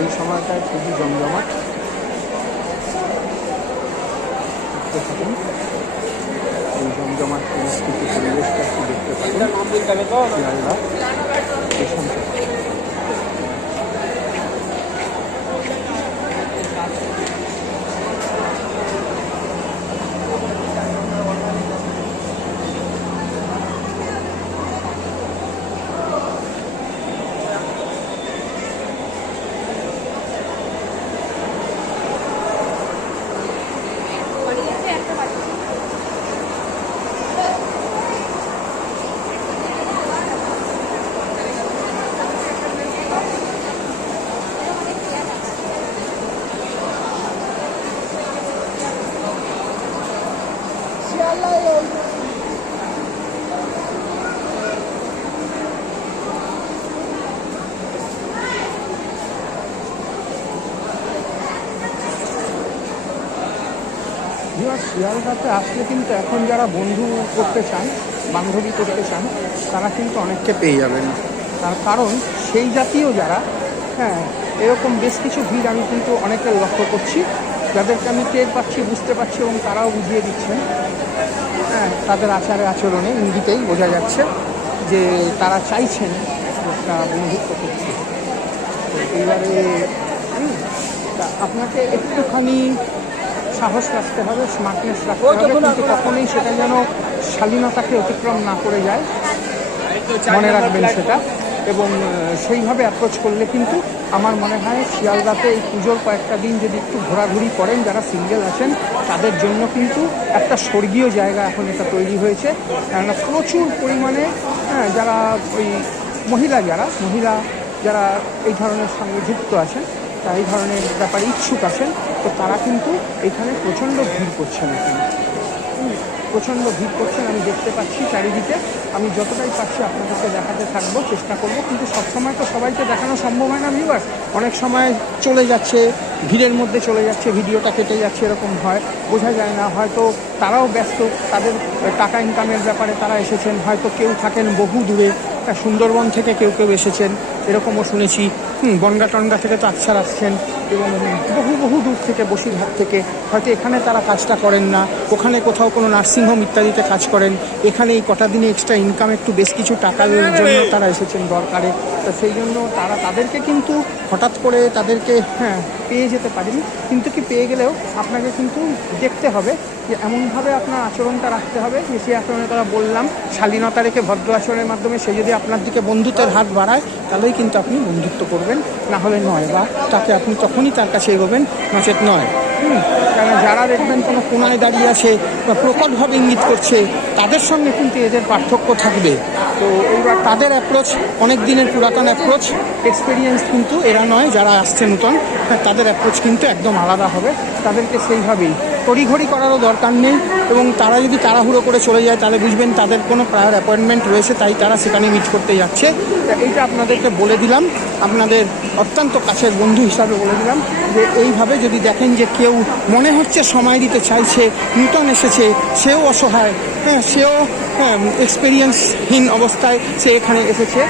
এই সময়টা খুবই জমজমাট। দেখতে থাকুন। এই জমজমাট পরিস্থিতি পরিবেশটা একটু দেখতে থাকুন। শিয়ালদা স্টেশন শিয়ালদাতে আসলে কিন্তু এখন যারা বন্ধু করতে চান, বান্ধবী করতে চান, তারা কিন্তু অনেককে পেয়ে যাবেন। তার কারণ সেই জাতীয় যারা হ্যাঁ এরকম বেশ কিছু ভিড় আমি কিন্তু অনেকের লক্ষ্য করছি। যাদেরকে আমি টের পাচ্ছি বুঝতে পারছি এবং তারাও বুঝিয়ে দিচ্ছেন হ্যাঁ তাদের আচারে আচরণে ইঙ্গিতেই বোঝা যাচ্ছে যে তারা চাইছেন একটা বন্ধুত্ব করতে। তা আপনাকে একটুখানি সাহস রাখতে হবে স্মার্টনেস রাখতে হবে কিন্তু কখনোই সেটা যেন শালীনতাকে অতিক্রম না করে যায়। মনে রাখবেন সেটা। এবং সেইভাবে অ্যাপ্রোচ করলে কিন্তু আমার মনে হয় শিয়ালদাতে এই পুজোর কয়েকটা দিন যদি একটু ঘোরাঘুরি করেন যারা সিঙ্গেল আছেন তাদের জন্য কিন্তু একটা স্বর্গীয় জায়গা এখন এটা তৈরি হয়েছে। কেননা প্রচুর পরিমাণে হ্যাঁ, যারা ওই মহিলা যারা মহিলা যারা এই ধরনের সঙ্গে যুক্ত আছেন তা এই ধরনের ব্যাপারে ইচ্ছুক আছেন তো তারা কিন্তু এখানে প্রচণ্ড ভিড় করছেন এখানে। প্রচণ্ড ভিড় করছেন, আমি দেখতে পাচ্ছি চারিদিকে। আমি যতটাই পাচ্ছি আপনাদেরকে দেখাতে থাকব, চেষ্টা করব, কিন্তু সবসময় তো সবাইকে দেখানো সম্ভব হয় না ভিউয়ার অনেক সময় চলে যাচ্ছে, ভিড়ের মধ্যে চলে যাচ্ছে, ভিডিওটা কেটে যাচ্ছে, এরকম হয়। বোঝা যায় না, হয়তো তারাও ব্যস্ত, তাদের টাকা ইনকামের ব্যাপারে তারা এসেছেন, হয়তো কেউ থাকেন বহু দূরে সুন্দরবন থেকে কেউ কেউ এসেছেন। এরকমও শুনেছি। বনগা টনগা থেকে তো আকছার আসছেন এবং বহু বহু দূর থেকে বসিরহাট থেকে। হয়তো এখানে তারা কাজটা করেন না। ওখানে কোথাও কোনো নার্সিংহোম ইত্যাদিতে কাজ করেন। এখানে এই কটা দিনে এক্সট্রা ইনকাম একটু বেশ কিছু টাকার জন্য তারা এসেছেন দরকারে। তো সেই জন্য তারা তাদেরকে কিন্তু হঠাৎ করে তাদেরকে হ্যাঁ পেয়ে যেতে পারেন। কিন্তু কি পেয়ে গেলেও আপনাকে কিন্তু দেখতে হবে যে এমনভাবে আপনার আচরণটা রাখতে হবে যে সেই আচরণের কথা বললাম শালীনতা রেখে ভদ্র আচরণের মাধ্যমে সে যদি আপনার দিকে বন্ধুত্বের হাত বাড়ায় তাহলেই কিন্তু আপনি বন্ধুত্ব করবেন, না হলে নয়। বা তাকে আপনি তখনই তার কাছে এগোবেন, নচেত নয়। কারণ যারা দেখবেন কোনো কোনায় দাঁড়িয়ে আছে বা প্রকটভাবে ইঙ্গিত করছে, তাদের সঙ্গে কিন্তু এদের পার্থক্য থাকবে। তো এইবার তাদের অ্যাপ্রোচ অনেক দিনের পুরাতন অ্যাপ্রোচ এক্সপিরিয়েন্স কিন্তু এরা নয়, যারা আসছে নূতন, তাদের অ্যাপ্রোচ কিন্তু একদম আলাদা হবে। তাদেরকে সেইভাবেই তড়িঘড়ি করারও দরকার নেই এবং তারা যদি তাড়াহুড়ো করে চলে যায়, তাহলে বুঝবেন তাদের কোনো প্রায়র অ্যাপয়েন্টমেন্ট রয়েছে, তাই তারা সেখানে মিট করতে যাচ্ছে। এইটা আপনাদেরকে বলে দিলাম। আপনাদের অত্যন্ত কাছের বন্ধু হিসাবে বলে দিলাম যে এইভাবে যদি দেখেন যে কেউ মনে হচ্ছে সময় দিতে চাইছে, নূতন এসেছে, সেও অসহায় হ্যাঁ সেও হ্যাঁ এক্সপিরিয়েন্সহীন অবস্থায় সে এখানে এসেছে।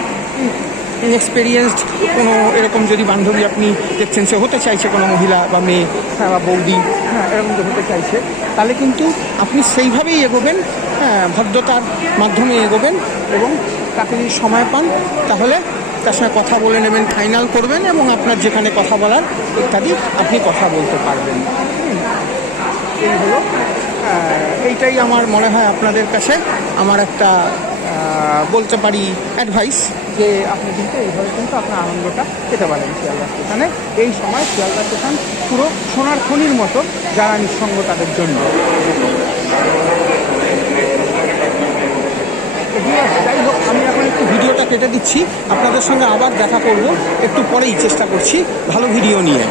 ইনএক্সপিরিয়েন্সড কোনো এরকম যদি বান্ধবী আপনি দেখছেন, সে হতে চাইছে কোনো মহিলা বা মেয়ে হ্যাঁ বা বৌদি হ্যাঁ এরকম যে হতে চাইছে, তাহলে কিন্তু আপনি সেইভাবেই এগোবেন হ্যাঁ ভদ্রতার মাধ্যমে এগোবেন এবং তাকে যদি সময় পান, তাহলে তার সঙ্গে কথা বলে নেবেন, ফাইনাল করবেন এবং আপনার যেখানে কথা বলার ইত্যাদি আপনি কথা বলতে পারবেন। এই হলো এইটাই আমার মনে হয় আপনাদের কাছে। আমার একটা বলতে পারি অ্যাডভাইস যে আপনি কিন্তু এইভাবে কিন্তু আপনার আনন্দটা পেতে পারেন শিয়ালদা স্টেশনে। এই সময় শিয়ালদা স্টেশন পুরো সোনার খনির মতো যারা নিঃসঙ্গ তাদের জন্য। যাই হোক, আমি এখন একটু ভিডিওটা কেটে দিচ্ছি। আপনাদের সঙ্গে আবার দেখা করব। একটু পরেই চেষ্টা করছি ভালো ভিডিও নিয়ে।